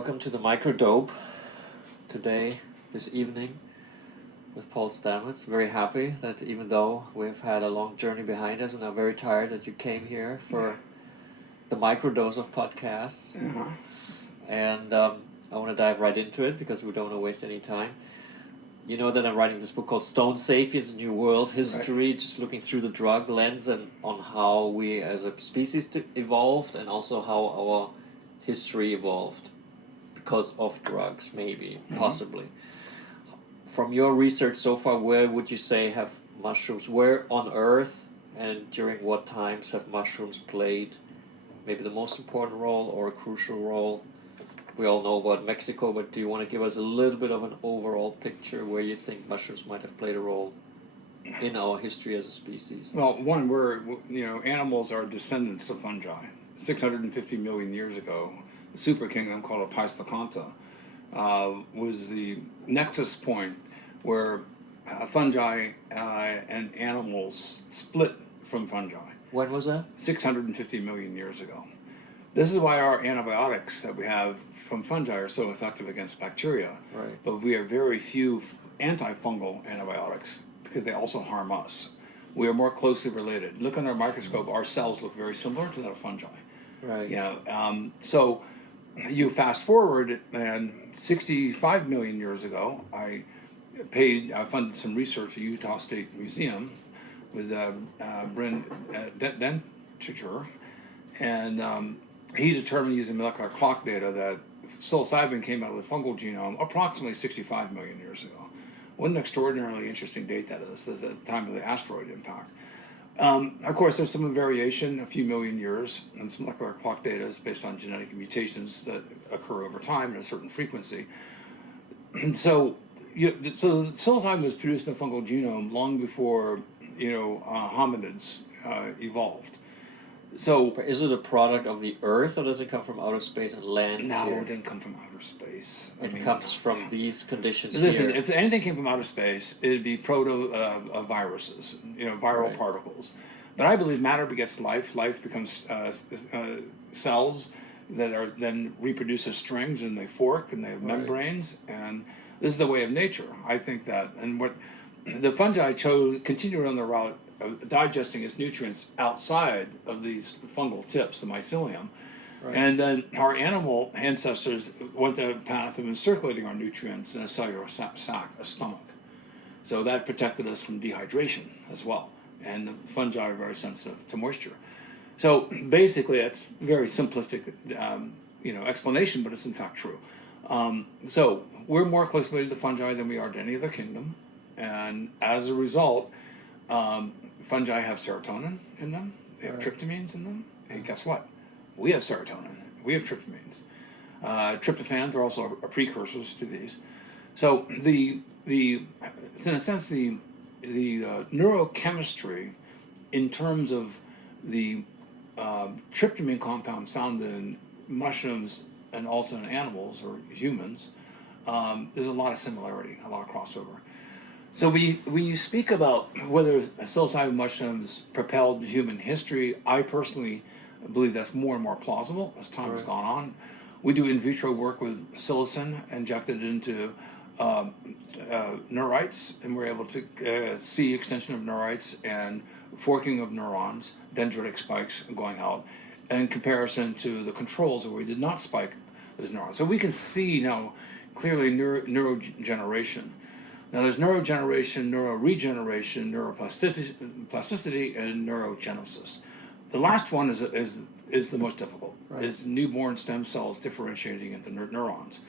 Welcome to the Microdope today, this evening, with Paul Stamets. Very happy that even though we've had a long journey behind us and I'm very tired that you came here for the microdose of podcasts. Uh-huh. And I want to dive right into it because we don't want to waste any time. You know that I'm writing this book called Stone Sapiens, New World History, just looking through the drug lens and on how we as a species evolved and also how our history evolved because of drugs, maybe, possibly. From your research so far, where would you say have mushrooms, where on Earth and during what times have mushrooms played maybe the most important role or a crucial role? We all know about Mexico, but do you want to give us a little bit of an overall picture where you think mushrooms might have played a role in our history as a species? Well, animals are descendants of fungi. 650 million years ago, a super kingdom called a Paisthacanta was the nexus point where fungi and animals split from fungi. When was that? 650 million years ago. This is why our antibiotics that we have from fungi are so effective against bacteria. Right. But we have very few antifungal antibiotics because they also harm us. We are more closely related. Look under a microscope, our cells look very similar to that of fungi. Right. So you fast forward, and 65 million years ago, I funded some research at Utah State Museum with Bryn Dentcher, and he determined using molecular clock data that psilocybin came out of the fungal genome approximately 65 million years ago. What an extraordinarily interesting date that is. That's the time of the asteroid impact. Of course, there's some variation, a few million years, and some molecular clock data is based on genetic mutations that occur over time at a certain frequency. And so psilocybin was produced in the fungal genome long before hominids evolved. So, is it a product of the Earth, or does it come from outer space and lands no, here? it didn't come from outer space. It comes from these conditions Listen, here. if anything came from outer space, it'd be viruses, viral particles. But I believe matter begets life. Life becomes cells that are then reproduce as strings, and they fork, and they have membranes, and this is the way of nature. I think that, and what the fungi continued on the route of digesting its nutrients outside of these fungal tips, the mycelium. Right. And then our animal ancestors went the path of encirculating our nutrients in a cellular sac, a stomach. So that protected us from dehydration as well. And the fungi are very sensitive to moisture. So basically, that's very simplistic, explanation, but it's in fact true. So we're more closely related to fungi than we are to any other kingdom. And as a result, fungi have serotonin in them. They have tryptamines in them. And guess what? We have serotonin. We have tryptamines. Tryptophans are also precursors to these. So it's in a sense the neurochemistry in terms of the tryptamine compounds found in mushrooms and also in animals or humans. There's a lot of similarity, a lot of crossover. So when you speak about whether psilocybin mushrooms propelled human history, I personally believe that's more and more plausible as time has gone on. We do in vitro work with psilocin injected into neurites, and we're able to see extension of neurites and forking of neurons, dendritic spikes going out, in comparison to the controls where we did not spike those neurons. So we can see now clearly neurogeneration. Now there's neurogeneration, neuroregeneration, neuroplasticity, and neurogenesis. The last one is the most difficult. Right. It's newborn stem cells differentiating into neurons.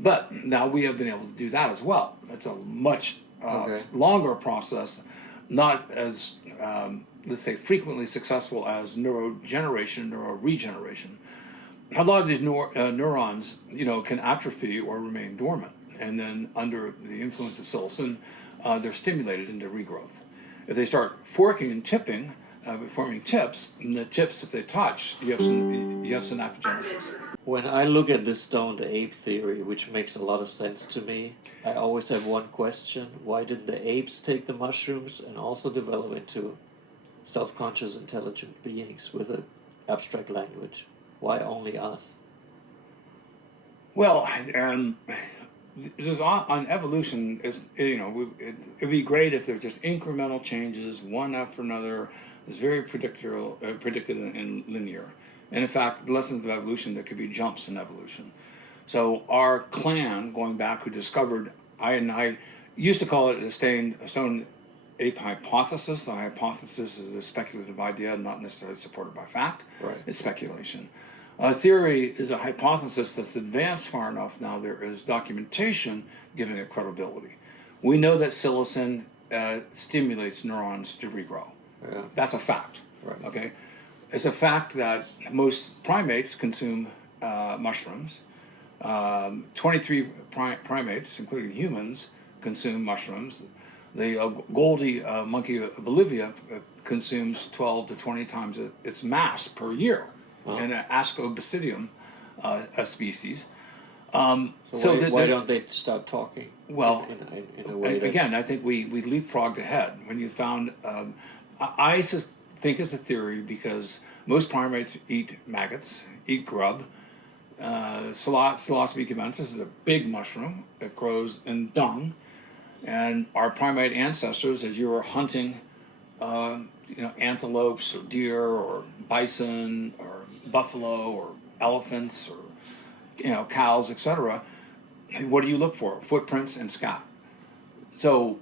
But now we have been able to do that as well. It's a much longer process, not as, let's say, frequently successful as neurogeneration, neuroregeneration. A lot of these neurons, can atrophy or remain dormant. And then under the influence of psilocin, they're stimulated into regrowth. If they start forking and tipping, forming tips, and the tips, if they touch, you have synaptogenesis. When I look at this stoned ape theory, which makes a lot of sense to me, I always have one question. Why didn't the apes take the mushrooms and also develop into self-conscious, intelligent beings with an abstract language? Why only us? Well, there's on evolution is it'd be great if there's just incremental changes one after another. It's very predictable, predicted and linear. And in fact, the lessons of evolution, there could be jumps in evolution. So our clan, going back, who discovered, I used to call it a stone ape hypothesis. A hypothesis is a speculative idea, not necessarily supported by fact. Right. It's speculation. A theory is a hypothesis that's advanced far enough now there is documentation giving it credibility. We know that psilocin stimulates neurons to regrow. Yeah. That's a fact. Right. Okay, it's a fact that most primates consume mushrooms. 23 primates, including humans, consume mushrooms. The Goldie monkey of Bolivia consumes 12 to 20 times its mass per year. Wow. And an Ascobasidium a species. So why don't they start talking? Well, in a way again, I think we leapfrogged ahead when you found. I think it's a theory because most primates eat maggots, eat grub. Psilocybe cubensis is a big mushroom. It grows in dung, and our primate ancestors, as you were hunting, antelopes or deer or bison or buffalo or elephants or cows, etc. What do you look for? Footprints and scat. So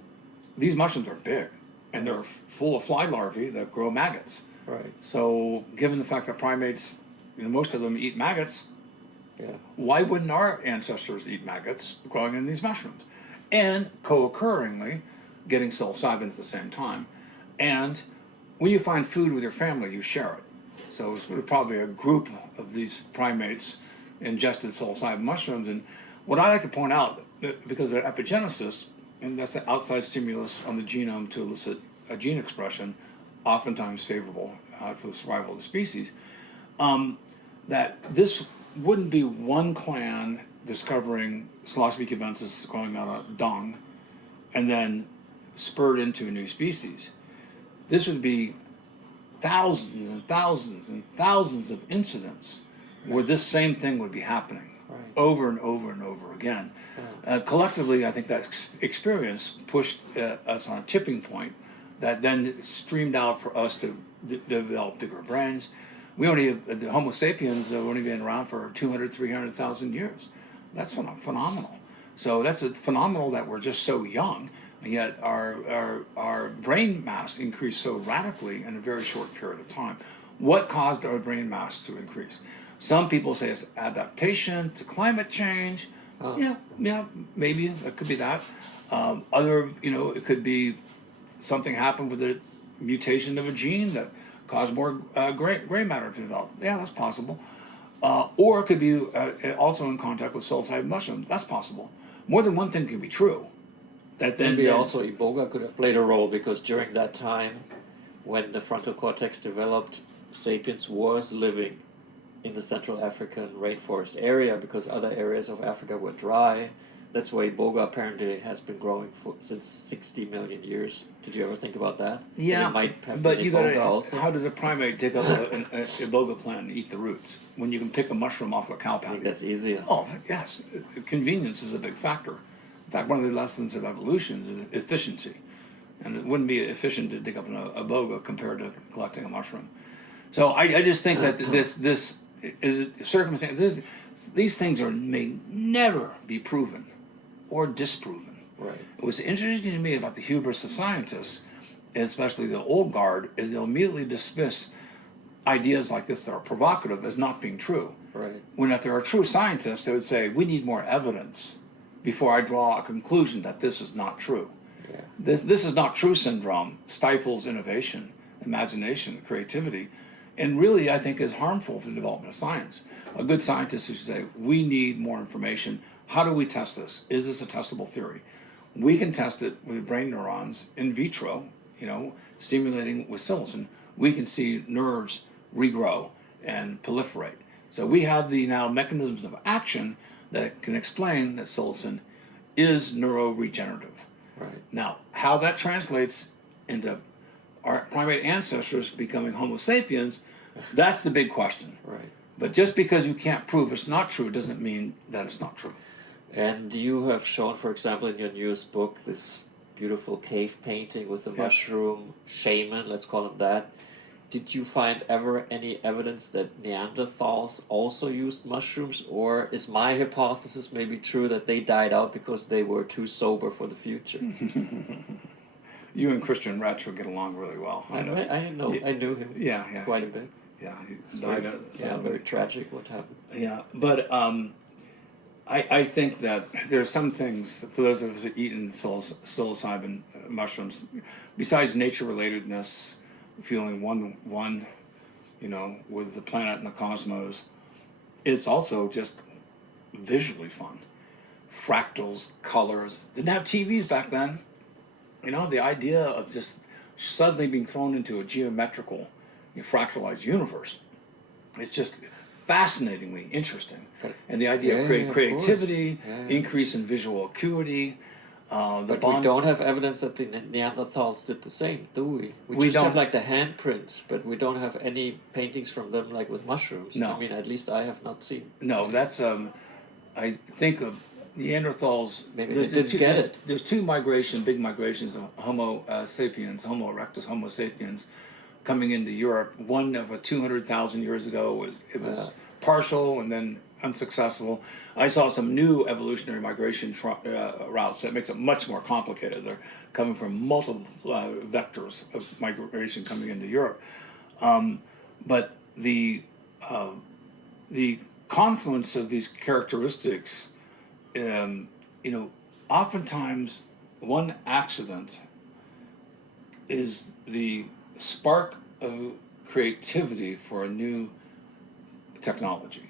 these mushrooms are big, and they're full of fly larvae that grow maggots. Right. So given the fact that primates, most of them eat maggots, Yeah. why wouldn't our ancestors eat maggots growing in these mushrooms? And co-occurringly, getting psilocybin at the same time. And when you find food with your family, you share it. So it's probably a group of these primates ingested psilocybin mushrooms. And what I like to point out, because of epigenesis, and that's the outside stimulus on the genome to elicit a gene expression, oftentimes favorable for the survival of the species, that this wouldn't be one clan discovering Psilocybe cubensis growing out of dung and then spurred into a new species. This would be thousands and thousands and thousands of incidents where this same thing would be happening over and over and over again. Collectively, I think that experience pushed us on a tipping point that then streamed out for us to develop bigger brains. The Homo sapiens have only been around for 200, 300,000 years. That's phenomenal. So that's phenomenal that we're just so young, and yet our brain mass increased so radically in a very short period of time. What caused our brain mass to increase? Some people say it's adaptation to climate change. Oh. Yeah, maybe that could be that. It could be something happened with the mutation of a gene that caused more gray matter to develop. Yeah, that's possible. Or it could be also in contact with psilocybin mushrooms. That's possible. More than one thing can be true. Maybe also Iboga could have played a role, because during that time, when the frontal cortex developed, sapiens was living in the Central African rainforest area because other areas of Africa were dry. That's why Iboga apparently has been growing since 60 million years. Did you ever think about that? Yeah, it might have but been you Iboga gotta. also. How does a primate dig up an Iboga plant and eat the roots when you can pick a mushroom off a cow I think patty? that's easier. Oh yes, convenience is a big factor. In fact, one of the lessons of evolution is efficiency, and it wouldn't be efficient to dig up an Iboga compared to collecting a mushroom. So I just think that this circumstance, these things may never be proven or disproven. Right. What's interesting to me about the hubris of scientists, especially the old guard, is they'll immediately dismiss ideas like this that are provocative as not being true. Right. When if there are true scientists, they would say, we need more evidence before I draw a conclusion that this is not true. Yeah. This is not true syndrome stifles innovation, imagination, creativity, and really I think is harmful for the development of science. A good scientist who should say, we need more information. How do we test this? Is this a testable theory? We can test it with brain neurons in vitro, stimulating with psilocin. We can see nerves regrow and proliferate. So we have the now mechanisms of action that can explain that psilocin is neuroregenerative. Right. Now, how that translates into our primate ancestors becoming Homo sapiens, that's the big question. Right. But just because you can't prove it's not true doesn't mean that it's not true. And you have shown, for example, in your newest book, this beautiful cave painting with the mushroom shaman, let's call him that. Did you find ever any evidence that Neanderthals also used mushrooms, or is my hypothesis maybe true that they died out because they were too sober for the future? You and Christian Ratch would get along really well. I knew him quite a bit. Yeah, he Very, died. very tragic what happened. Yeah, but I think that there are some things, for those of us that eat psilocybin mushrooms, besides nature relatedness, feeling one, with the planet and the cosmos, it's also just visually fun. Fractals, colors. Didn't have TVs back then. The idea of just suddenly being thrown into a geometrical, fractalized universe. It's just fascinatingly interesting. And the idea of creativity, increase in visual acuity. But we don't have evidence that the Neanderthals did the same, do we? We just have like the handprints, but we don't have any paintings from them like with mushrooms. No. I mean, at least I have not seen. No, that's, I think of Neanderthals. Maybe they didn't get it. There's two big migrations of Homo sapiens, Homo erectus, Homo sapiens, coming into Europe. One of 200,000 years ago was partial and then unsuccessful. I saw some new evolutionary migration routes that makes it much more complicated. They're coming from multiple vectors of migration coming into Europe. But the confluence of these characteristics, oftentimes one accident is the spark of creativity for a new technology.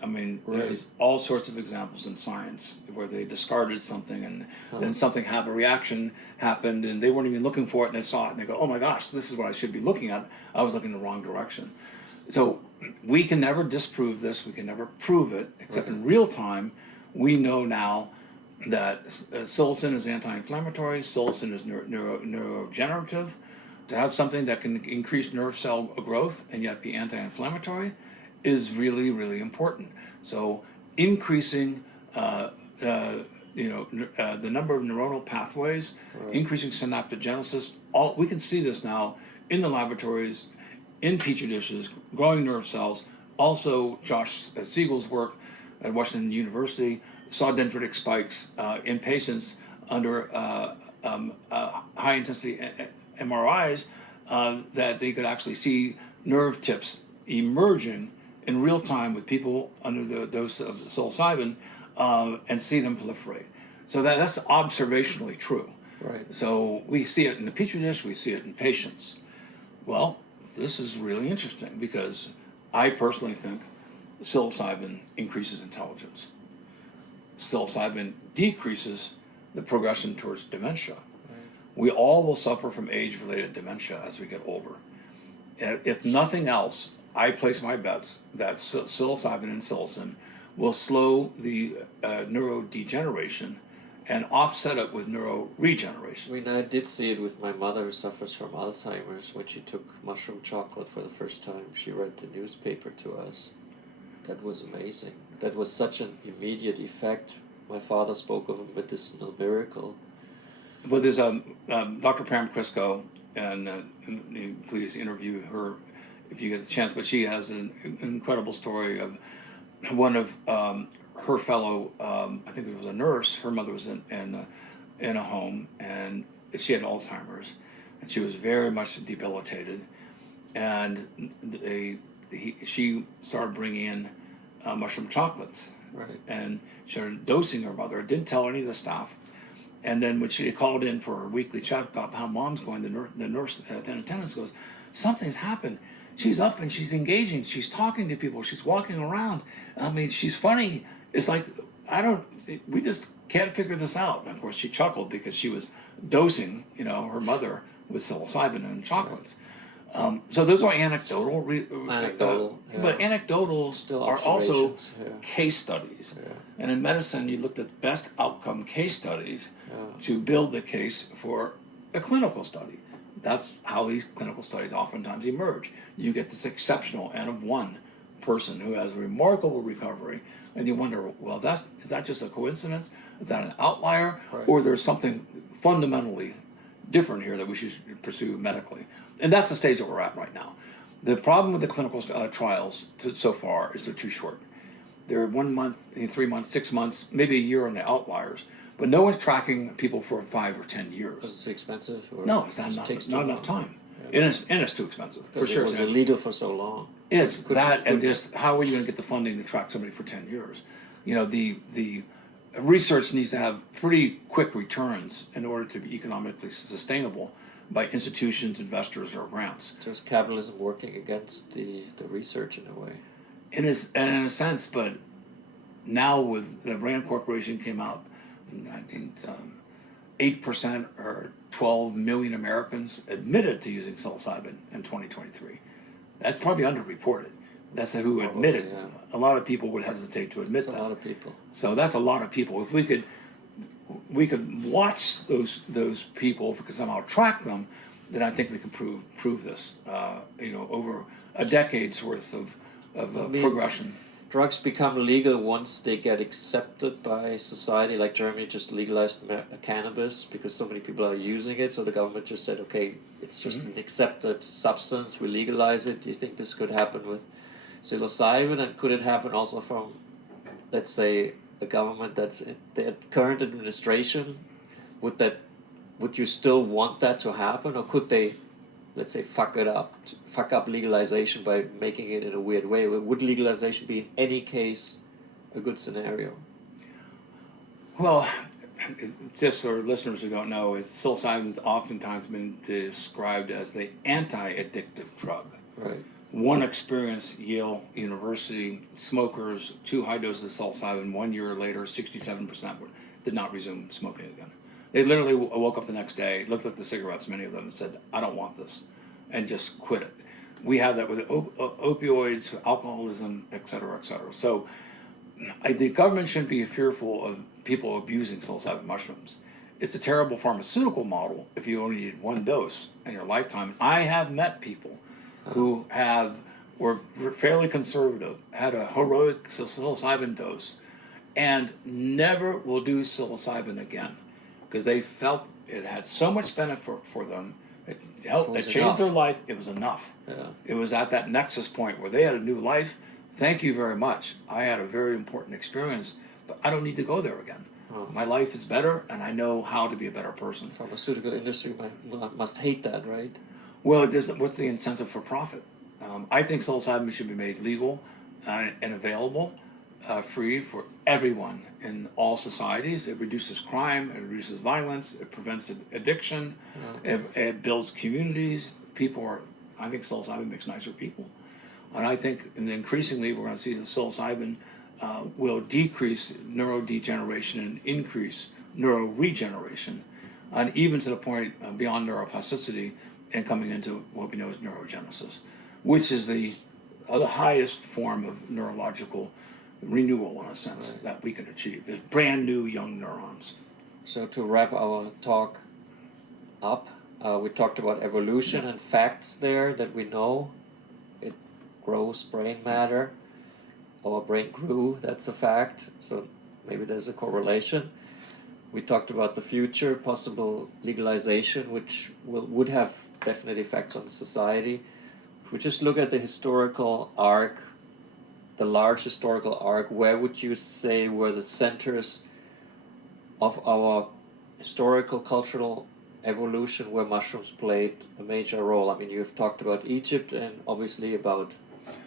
I mean, there's all sorts of examples in science where they discarded something and then something happened, a reaction happened, and they weren't even looking for it, and they saw it, and they go, oh my gosh, this is what I should be looking at. I was looking in the wrong direction. So we can never disprove this. We can never prove it, except in real time, we know now that psilocin is anti-inflammatory, psilocin is neurogenerative. To have something that can increase nerve cell growth and yet be anti-inflammatory is really, really important. So increasing, the number of neuronal pathways, increasing synaptogenesis. We can see this now in the laboratories, in petri dishes, growing nerve cells. Also, Josh Siegel's work at Washington University saw dendritic spikes in patients under high intensity MRIs that they could actually see nerve tips emerging in real time with people under the dose of psilocybin and see them proliferate. So that's observationally true. Right. So we see it in the petri dish, we see it in patients. Well, this is really interesting because I personally think psilocybin increases intelligence. Psilocybin decreases the progression towards dementia. We all will suffer from age-related dementia as we get older. If nothing else, I place my bets that psilocybin and psilocin will slow the neurodegeneration and offset it with neuroregeneration. I mean, I did see it with my mother who suffers from Alzheimer's. When she took mushroom chocolate for the first time, she read the newspaper to us. That was amazing. That was such an immediate effect. My father spoke of a medicinal miracle. Well, there's Dr. Pam Crisco, and please interview her if you get a chance. But she has an incredible story of one of her fellow, I think it was a nurse. Her mother was in a home, and she had Alzheimer's, and she was very much debilitated. And she started bringing in mushroom chocolates, and she started dosing her mother. Didn't tell any of the staff. And then when she called in for her weekly chat about how mom's going, the nurse in attendance goes, something's happened. She's up and she's engaging. She's talking to people. She's walking around. I mean, she's funny. It's like, we just can't figure this out. And of course, she chuckled because she was dosing, her mother with psilocybin and chocolates. So those are anecdotal. But anecdotal are also case studies. Yeah. And in medicine, you looked at best outcome case studies to build the case for a clinical study. That's how these clinical studies oftentimes emerge. You get this exceptional N of 1 person who has remarkable recovery, and you wonder, well, is that just a coincidence? Is that an outlier, Right. or there's something fundamentally different here that we should pursue medically? And that's the stage that we're at right now. The problem with the clinical trials so far is they're too short. They're 1 month, 3 months, 6 months, maybe a year on the outliers, but no one's tracking people for 5 or 10 years. Because it's too expensive? Or No, it's just not takes too enough long? time. Yeah. And it's too expensive, for Because sure. it was illegal for so long. It's that, and couldn't- just how are you going to get the funding to track somebody for 10 years? You know, the research needs to have pretty quick returns in order to be economically sustainable by institutions, investors, or grants. So is capitalism working against the research in a way? In a sense, but now with the Rand Corporation came out, and I think 8% or 12 million Americans admitted to using psilocybin in 2023. That's probably underreported. That's who admitted. Yeah. A lot of people would hesitate to admit That's that. a lot of people. So that's a lot of people. If we could watch those people, if we could somehow track them, then I think we can prove this. Over a decade's worth of progression. Drugs become legal once they get accepted by society. Like Germany just legalized cannabis because so many people are using it. So the government just said, okay, it's just an accepted substance. We legalize it. Do you think this could happen with psilocybin? And could it happen also from, let's say, a government that's in the current administration? Would you still want that to happen, or could they, let's say, fuck up legalization by making it in a weird way? Would legalization be in any case a good scenario? Well, just for listeners who don't know, psilocybin's oftentimes been described as the anti-addictive drug. Right. One experience, Yale University, smokers, 2 high doses of psilocybin, 1 year later, 67% did not resume smoking again. They literally woke up the next day, looked at the cigarettes, many of them, and said, I don't want this, and just quit it. We have that with opioids, alcoholism, et cetera, et cetera. So the government shouldn't be fearful of people abusing psilocybin mushrooms. It's a terrible pharmaceutical model if you only need 1 dose in your lifetime. I have met people who were fairly conservative, had a heroic psilocybin dose, and never will do psilocybin again because they felt it had so much benefit for them. It changed their life. It was enough. Yeah. It was at that nexus point where they had a new life. Thank you very much. I had a very important experience, but I don't need to go there again. My life is better, and I know how to be a better person. The pharmaceutical industry must hate that, right? Well, what's the incentive for profit? I think psilocybin should be made legal and available, free for everyone in all societies. It reduces crime, it reduces violence, it prevents addiction, it builds communities. I think psilocybin makes nicer people. And I think increasingly we're going to see that psilocybin will decrease neurodegeneration and increase neuroregeneration, and even to the point beyond neuroplasticity and coming into what we know as neurogenesis, which is the highest form of neurological renewal, in a sense, that we can achieve. Is brand new young neurons. So to wrap our talk up, we talked about evolution and facts there that we know. It grows brain matter. Our brain grew, that's a fact. So maybe there's a correlation. We talked about the future, possible legalization, which would have definite effects on the society. If we just look at the historical arc, the large historical arc, where would you say were the centers of our historical cultural evolution where mushrooms played a major role? I mean, you've talked about Egypt and obviously about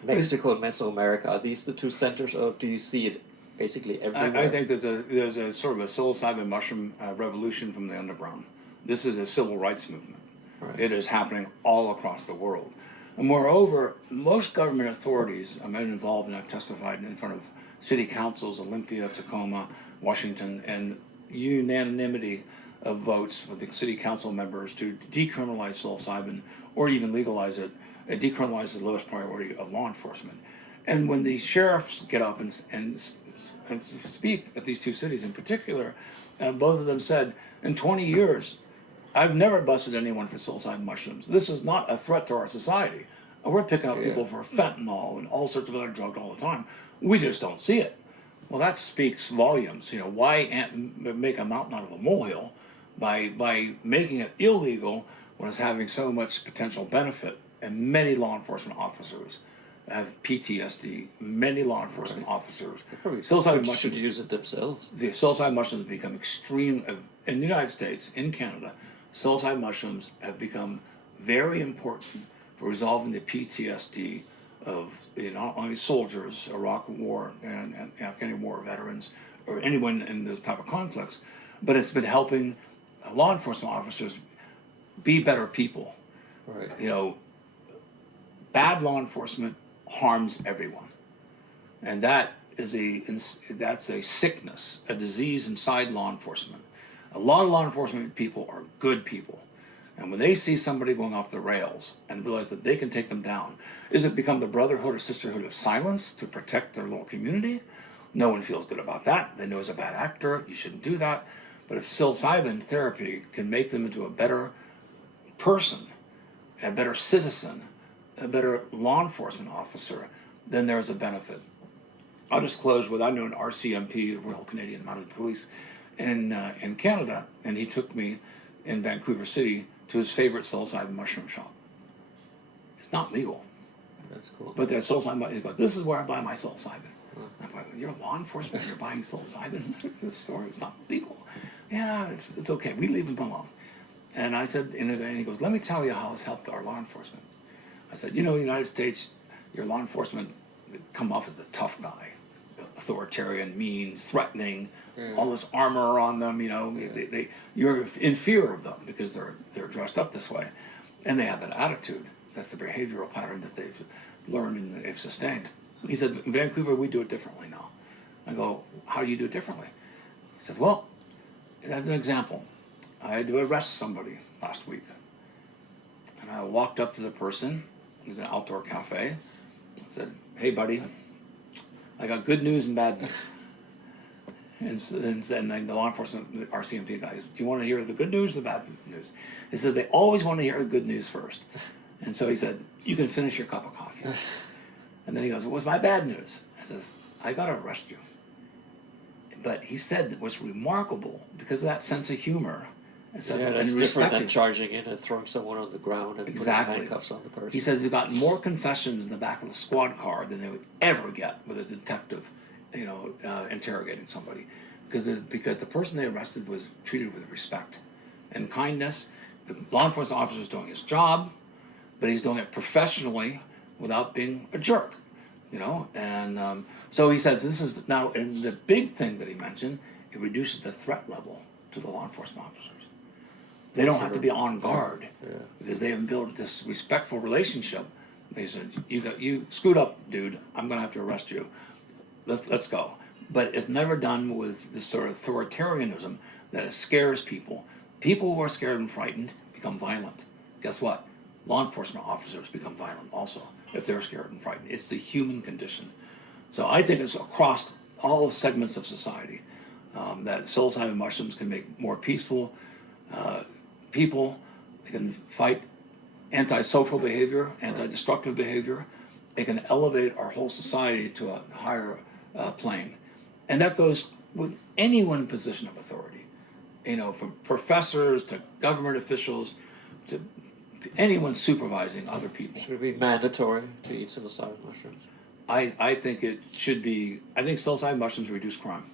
Mexico and Mesoamerica. Are these the 2 centers, or do you see it basically everywhere? I think that there's a sort of a psilocybin mushroom revolution from the underground. This is a civil rights movement. Right. It is happening all across the world. And moreover, most government authorities, I'm involved and I've testified in front of city councils, Olympia, Tacoma, Washington, and unanimity of votes with the city council members to decriminalize psilocybin or even legalize it, and decriminalize the lowest priority of law enforcement. And when the sheriffs get up and speak at these 2 cities in particular, both of them said, in 20 years, I've never busted anyone for psilocybin mushrooms. This is not a threat to our society. We're picking up people for fentanyl and all sorts of other drugs all the time. We just don't see it. Well, that speaks volumes. You know, why make a mountain out of a molehill by making it illegal when it's having so much potential benefit? And many law enforcement officers have PTSD. Many law enforcement officers. Psilocybin mushrooms should use it themselves. The psilocybin mushrooms have become extreme in the United States, in Canada. Psilocybin mushrooms have become very important for resolving the PTSD of not only soldiers, Iraq War and Afghan War veterans, or anyone in this type of conflicts, but it's been helping law enforcement officers be better people. Right. You know, bad law enforcement harms everyone, and that's a sickness, a disease inside law enforcement. A lot of law enforcement people are good people. And when they see somebody going off the rails and realize that they can take them down, is it become the brotherhood or sisterhood of silence to protect their little community? No one feels good about that. They know as a bad actor, you shouldn't do that. But if psilocybin therapy can make them into a better person, a better citizen, a better law enforcement officer, then there's a benefit. I'll just close with, I know an RCMP, Royal Canadian Mounted Police, in Canada, and he took me in Vancouver City to his favorite psilocybin mushroom shop. It's not legal. That's cool. But there's psilocybin. He goes, this is where I buy my psilocybin. I'm like, you're law enforcement, you're buying psilocybin? This store is not legal. Yeah, it's okay. We leave him alone. And I said, and he goes, let me tell you how it's helped our law enforcement. I said, in the United States, your law enforcement come off as a tough guy, authoritarian, mean, threatening, all this armor on them, you're in fear of them because they're dressed up this way. And they have that attitude. That's the behavioral pattern that they've learned and they've sustained. He said, in Vancouver, we do it differently now. I go, how do you do it differently? He says, well, as an example, I had to arrest somebody last week. And I walked up to the person, it was an outdoor cafe, and said, hey, buddy, I got good news and bad news. And then the law enforcement, the RCMP guys, do you want to hear the good news or the bad news? He said, they always want to hear the good news first. And so he said, you can finish your cup of coffee. And then he goes, what's my bad news? I says, I got to arrest you. But he said it was remarkable because of that sense of humor. It's different than charging in and throwing someone on the ground and putting handcuffs on the person. He says he got more confessions in the back of a squad car than they would ever get with a detective, interrogating somebody, because the person they arrested was treated with respect and kindness. The law enforcement officer is doing his job, but he's doing it professionally without being a jerk, And so he says this is now, and the big thing that he mentioned, it reduces the threat level to the law enforcement officers. They don't have to be on guard because they have built this respectful relationship. They said, "You screwed up, dude. I'm going to have to arrest you. Let's go." But it's never done with this sort of authoritarianism that it scares people. People who are scared and frightened become violent. Guess what? Law enforcement officers become violent also if they're scared and frightened. It's the human condition. So I think it's across all segments of society that psilocybin mushrooms can make more peaceful people. They can fight antisocial behavior, anti-destructive behavior. They can elevate our whole society to a higher plane. And that goes with anyone in position of authority, from professors to government officials to anyone supervising other people. Should it be mandatory to eat psilocybin mushrooms? I think it should be. I think psilocybin mushrooms reduce crime.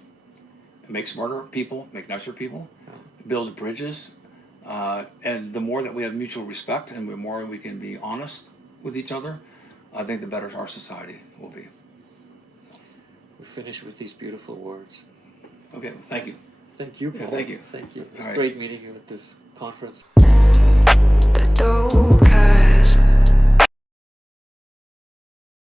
It makes smarter people, make nicer people, build bridges. And the more that we have mutual respect and the more we can be honest with each other, I think the better our society will be. We finish with these beautiful words. Okay, well, thank you. Thank you, Paul. Yeah, thank you. Thank you. It was All right. great meeting you at this conference. The Dopecast.